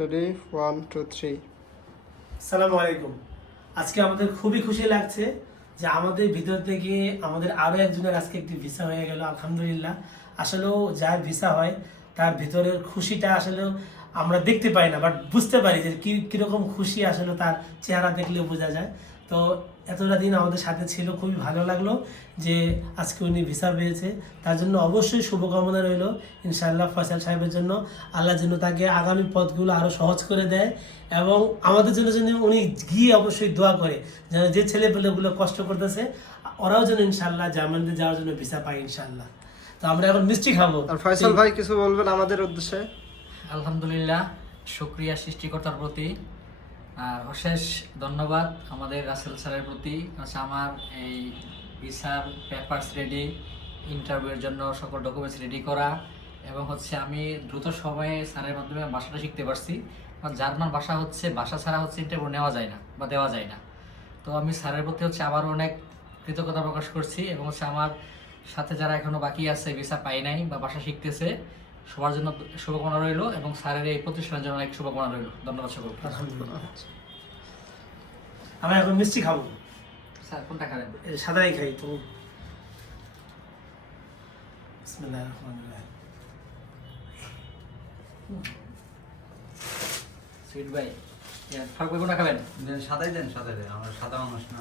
Ready 1 2 3। আসসালামু আলাইকুম। আজকে আমাদের খুবই খুশি লাগছে যে আমাদের ভিতর থেকে আমাদের আরো একজনের আজকে একটি ভিসা হয়ে গেল, আলহামদুলিল্লাহ। আসলেও যার ভিসা হয় তার ভিতরের খুশিটা আসলে আমরা দেখতে পাই না, বাট বুঝতে পারি যে কিরকম খুশি আসলে তার চেহারা দেখলেও বোঝা যায়। তো এতটা দিন আমাদের সাথে ছিল, খুবই ভালো লাগলো যে আজকে উনি ভিসা পেয়েছে। তার জন্য অবশ্যই শুভকামনা রইল ইনশাআল্লাহ ফয়সাল সাহেবের জন্য। আল্লাহ যেন তাকে আগামী পথগুলো আরও সহজ করে দেয়, এবং আমাদের জন্য যেন উনি গিয়ে অবশ্যই দোয়া করে যেন যে ছেলেপেলেগুলো কষ্ট করতেছে ওরাও যেন ইনশাআল্লাহ জার্মানিতে যাওয়ার জন্য ভিসা পায় ইনশাআল্লাহ। তো আমরা এখন মিষ্টি খাবো। আর ফয়সাল ভাই কিছু বলবেন আমাদের উদ্দেশ্যে? আলহামদুলিল্লাহ, শুকরিয়া সৃষ্টিকর্তার প্রতি, আর অশেষ ধন্যবাদ আমাদের রাসেল স্যারের প্রতি। আমার এই ভিসার পেপারস রেডি, ইন্টারভিউয়ের জন্য সকল ডকুমেন্টস রেডি করা, এবং আমি দ্রুত সময়ে স্যারের মাধ্যমে ভাষাটা শিখতে পারছি। কারণ জার্মান ভাষা ভাষা ছাড়া ইন্টারভিউ নেওয়া যায় না বা দেওয়া যায় না। তো আমি স্যারের প্রতি আবারও অনেক কৃতজ্ঞতা প্রকাশ করছি, এবং আমার সাথে যারা এখনো বাকি আছে ভিসা পাই নাই বা ভাষা শিখতেছে, সবার জন্য শুভকামনা রইল, এবং স্যারের এই প্রতিষ্ঠানের জন্য অনেক শুভকামনা রইল। ধন্যবাদ সকলকে। আলহামদুলিল্লাহ। আমরা এখন মিষ্টি খাবো। স্যার কোনটা খাবেন? সাদাই খাই তো। বিসমিল্লাহির রহমানির রহিম। সুইট ভাই, ফারুক ভাই কোনটা খাবেন? সাদাই দেন, সাদাই দেন, আমরা সাদা মানুষ না।